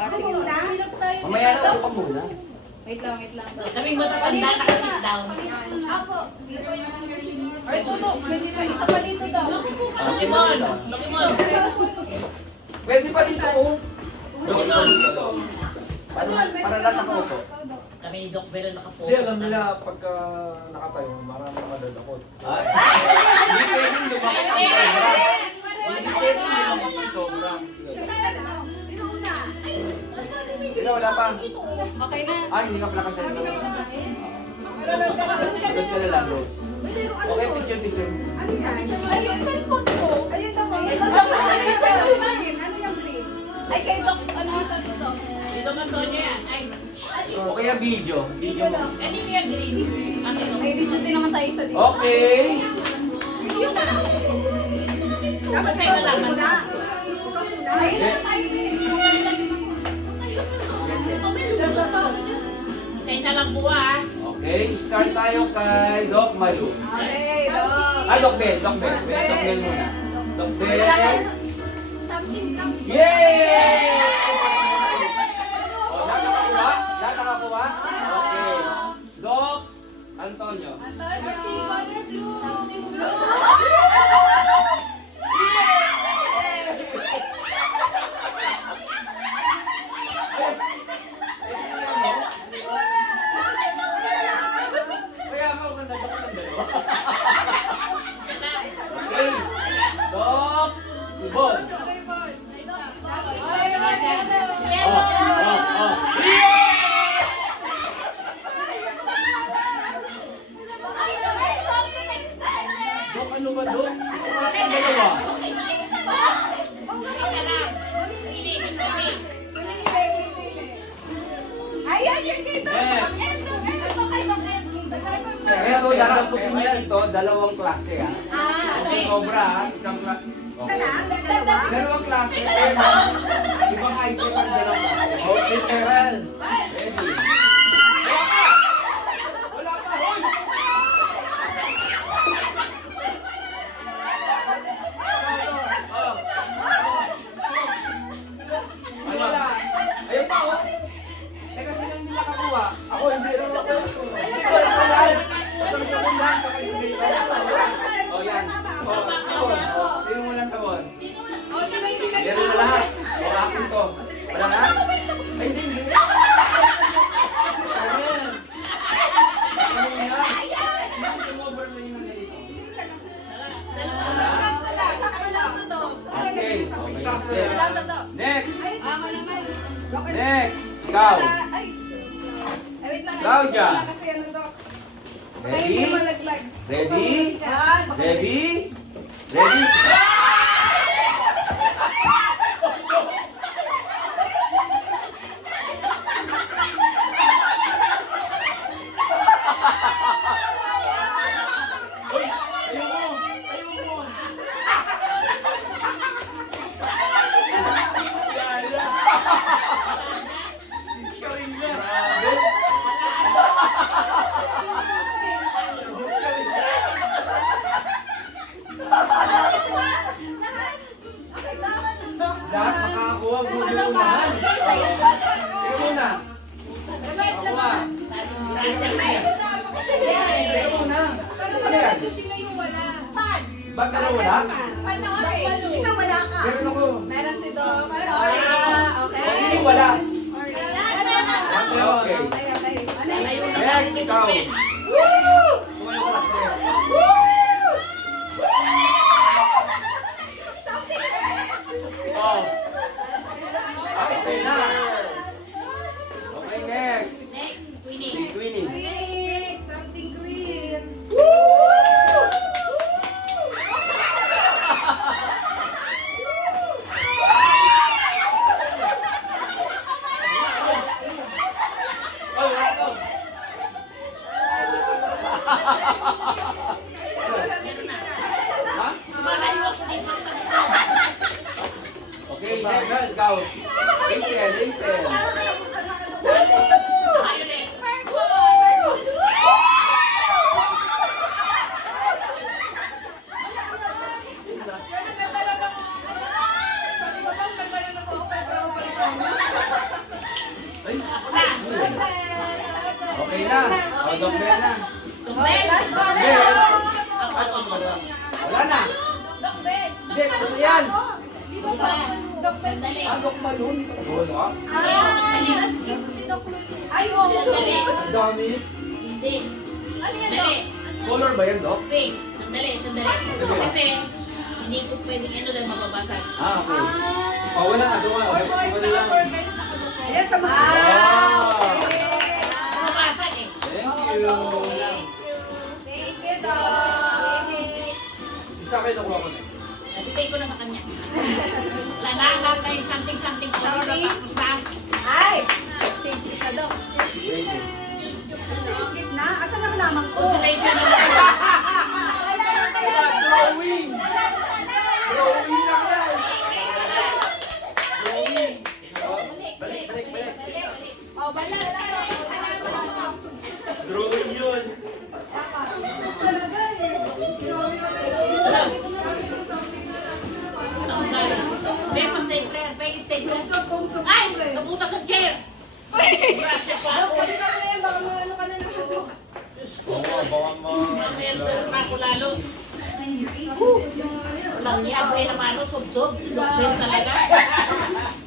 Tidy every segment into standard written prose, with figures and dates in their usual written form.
Sige na. Mamaya na ako muna. Wait lang. Kaming matatanda naka-sit down. Apo. Ay, tuto. Isa pa dito daw. Simon! Simon! Pwede pa dito oh. Para lang ako po. Kami ni Doc Bell nakapokus. Hindi, alam nila pagka nakatayo, maraming madadakot. Hindi pwedeng lumakot ng sobra. Hindi pwedeng lumakot ng sobra. Ikaw, wala pa. Okay na. Hindi ka pala kasi. Agad ka na lang, Rose. Okay, picture. Ano yan? Ay, yung cellphone ko. Ayun daw. Ano yung green? Ay, kay Doc, ano ito dito? Si Doc Antonio yan. Ay, O kaya video. Video mo. kanino yung green? Ate, no? May video din naman tayo sa dito. Okay. Yung na. Dapat kayo nalaman. Ayun na tayo. Isa-isa lang po ah. Okay, start tayo kay Doc Malu. Okay, Doc. Doc Bell muna. Doc Bell. Something lang. Yay! Lahat nakakuha? Okay. Doc Antonio. Kaya ako ganda Doc ng dalawa. Okay. Doc Ibon. Doc, ano ba, Doc? Bakit ang dalawa? Ayan, yung dito. Next. Pero, Pero dadaputin niya dito, dalawang klase ha. Kasi sobra ha, isang klase. Okay. Dalawang klase, pero ibang item ang dalawang klase. Oh, literal. Ready? Wala pa! Hoy! Oh. Wala. Ayun pa oh. Teka, sila hindi nakakuha. Ako hindi rin ako. Ito, ito lang. Isang sabon lang, saka isang dito. Oh, yan. Oh, sabon. Sino mo lang sabon? Meron na lahat. O, akin to. Wala na? Ay, hindi. Ayan. Ano yan? Sino sumover sa inyo na dito? Okay. Stop there. Next. Next. Ikaw. Claudia. Ready? Ready? Ready? Ready? Hoy, ayaw mo! Ayaw mo! Yala! Discovery niya! Lahat makakakuha, buti mo naman. Ikaw muna. Makakuha. Ikaw muna. Ano yan? Sino yung wala? Ba't ka na wala? Ikaw wala ka. Meron ako. Meron si Doc. Okay. Hindi wala. Okay. Okay. Ano yun? Next, ikaw. Tumayo ka lang. Oh. Okay na. Okay, next. Next, Queenie. Green. Something green. Oh, wow. Ha? Okay, next, ikaw. Listen. Sabi ko, bang ganda na ako, pero Ay, Ako na. okay na. O, Doc Ben na. Tumbel. Last one. Ben. Ako. Wala na. Doc Ben. Hindi, kasi yan. Di ba ba? Doc Ben. Sandali. Doc Malone. Ano ah? Last kiss si Doc Lun. Ay, oo. Sandali. Ang dami. Hindi. Ano yan, Sandali. Doc? Color ba yan, Doc? Wait. Sandali. Kasi hindi ko pwedeng ano dahil mababasag. Ah, okay. Oh, wala na. Doon For boys wala na lang. for girls na Doc Ben. Ayan, sa mga... Mababasag eh. Thank you. Thank you, Doc. Isa kayo nakuha ko na. Nasipay ko na sa kanya. Lanangan na yung something ko. Tapos na. Ay! Change it na, Doc. Thank you. Since gitna, asan ang lamang ko? Consolation na lang. Drawing! Drawing lang yan! Drawing! Oh, balik. Oh, bala. Drawing yun! May pa-stay prayer. May stay prayer. Ay! Nabuta sa chair! Grasya pa Doc, ako. pwede ka na yan. Baka maano ka na ng Doc. Diyos ko. Oo, baka Mahirap pa ako lalo. Walang niya. Buhay na mano. Sob-sob. Doktor talaga.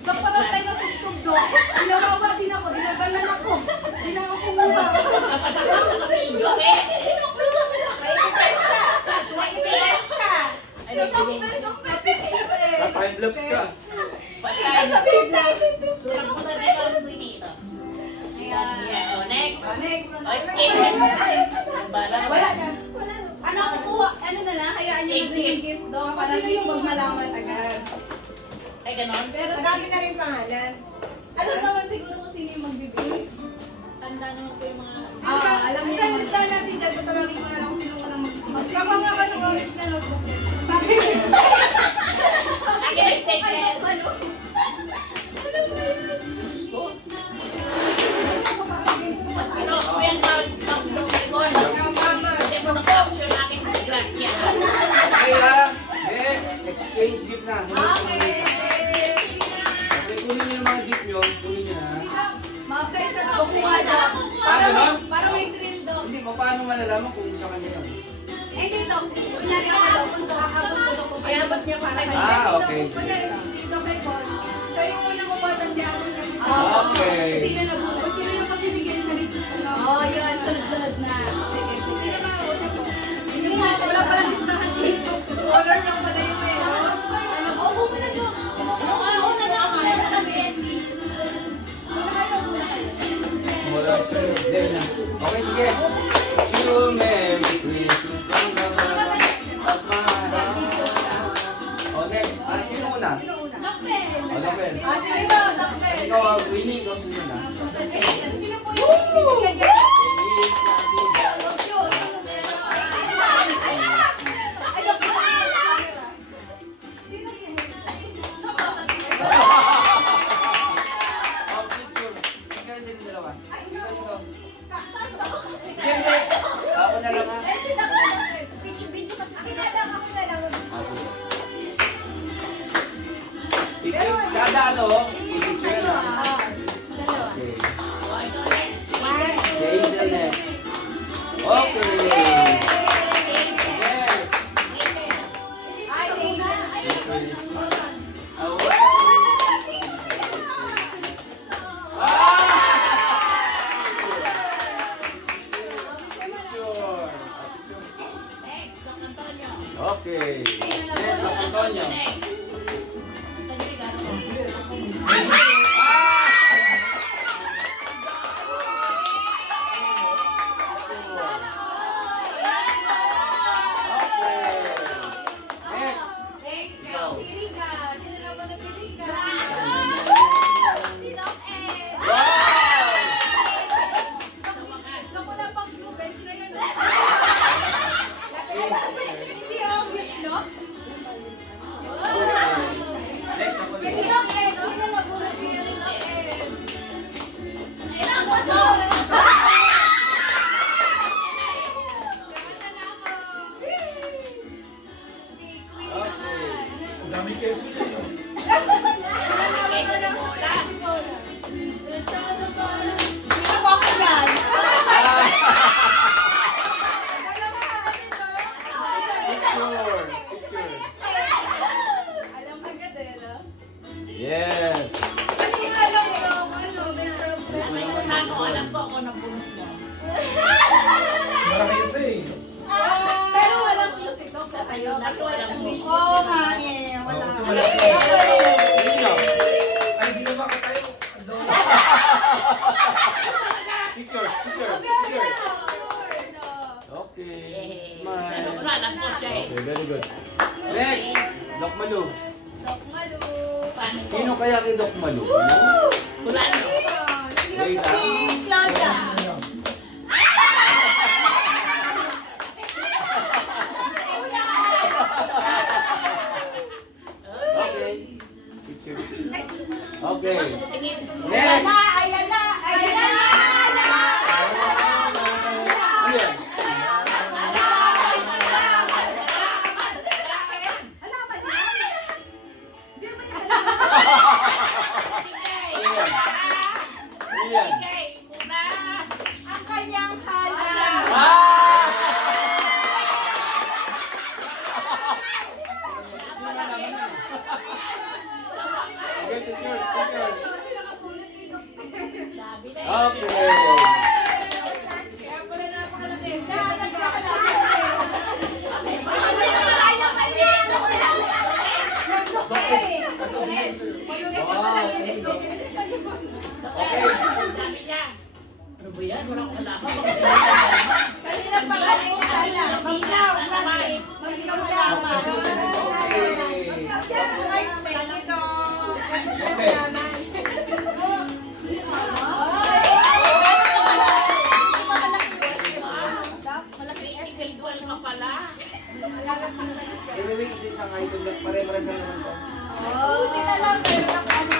Doc, parang tayo na subsub, Doc. Inawawa din ako. Dinagalan ako. Di na ako kumuha. Kapasakit na kami yung joke eh. Ay, time lapse ka. patay. Sulang ko na dito ang pinito. Ayan. So, next. Next. Okay. Ang bala. Wala na. Ano ako po? Ano na lang? Hayaan niyo na yung gift, Doc. Para at least huwag malaman agad. Ay, ganon. Pero marami na rin pangalan. Ano naman siguro kung sino yung magbibigay? Tanda naman ko yung mga... Alam mo naman. Basta natin dyan, tatawagin ko na lang kung sino ko lang magbibigay. Kapag nga ba ng orange na notebook? Akin ay steak yan. Ano? Ano? Kuya Charles, ng record. Hindi mo na-capture aking disgrasya. Okay ha? Next, exchange gift na. Okay. Okay, kunin niyo yung mga gift nyo. Kunin niyo na. Mabsay sa nakukuha na. ganon? Para may thrill, Doc. Hindi mo, paano malalaman kung sa kanya yun? Eh, dito. Kunyari ako daw kung sa kakabot ko daw. Kaya ba't niya para kayo? Ah, okay. Kunyari, dito kay Paul. Siya yung unang kumpatan si Apple niya. Okay. Sino na po? Sino yung pagbibigyan siya rin susunod? Oo, yun. Sunod-sunod na. Sige, sige. Sino na ako? Sino na ako? Wala pala listahan dito. Color lang pala yun eh. Ano? Opo mo na doon. Opo na lang. Ako na lang. Wala sa'yo. Hindi na. Okay, sige. To Merry Christmas from the bottom of my heart. Oh, next. Sino muna? Dokpen. Oh, Dokpen. Ah, sige ba? Dokpen. Ikaw ang winning. Ikaw sino na? Sino po yung bibigyan niya? Feliz Navidad. Ay, Dokpen. Sino yun? Oh, picture. Ikaw sino dalawa? Ay, Ikaw sino? Hindi. Ako na lang ha. Eh, si Dokpen. Video kasi. Akin na lang, ako na lang. Picture. Kada ano? Picture na. Dalawa. Okay. Oh, ito next. Okay. kaya kay Doc Malu? Wala na. Wait, ah. Si Claudia. Okay. Picture. Okay. Ayan Next. na, ayan na, ayan na. Ano yan? Ala, ba yan? Hindi naman yan alam. Ano yan? Ano yan? Okay, muna. Ang kanyang halang. Okay, picture, picture. Sabi na. Okay. Kaya pala napakalaki. Sabi niya. Ano ba yan? Wala akong malaman. Kanina pa nga yung sana. Maglaw, kasi. Maglaw malaman. Malaki schedule ka pala. Anyway, isa-isang item lang. Pare-pares lang naman to. Buti na lang, meron ako ano.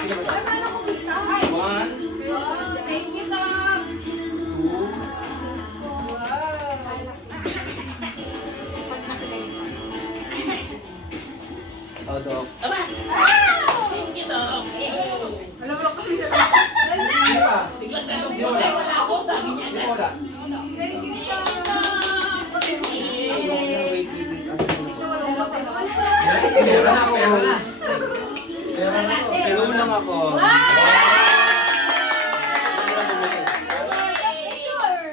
Ano ako bigla? Ay, 1, Thank you, Tom. 2, oh, Doc. Aba! Thank you, Dok. alam mo kami na. Hindi pa. Bigla sa loob mo. Ay, wala ako. Sabi niya Hindi na. wala. Meron ako. Meron ako. Tinulong ako.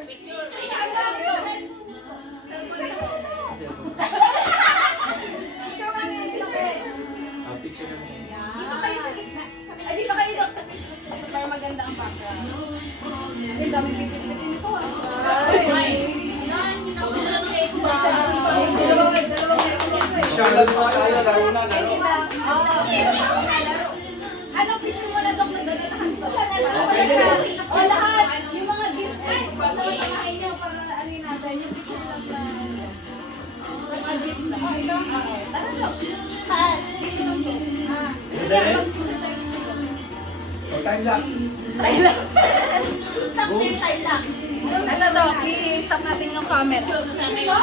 Picture. Ah, picture naman. Dito kayo sa gitna. Ay, dito kayo, Doc, sa Christmas tree para maganda ang background. Ay, dami bitin-bitin ko. Shoutout mo tayo. Laro na, laro. Ano, picture mo na, Doc, nagdalalahan ko. O, lahat. Yung mga gift, ay, pasama-samahin niyo para ano yun natin, yung picture lang na mga gift na. Oh, ito? Tara, Doc. Saan? Dito lang po. Sige, magsulat tayo dito. Oh, time lang. Tayo lang. Stop tayo lang. Ano, Doc, i-stop natin yung camera. Sabi ko,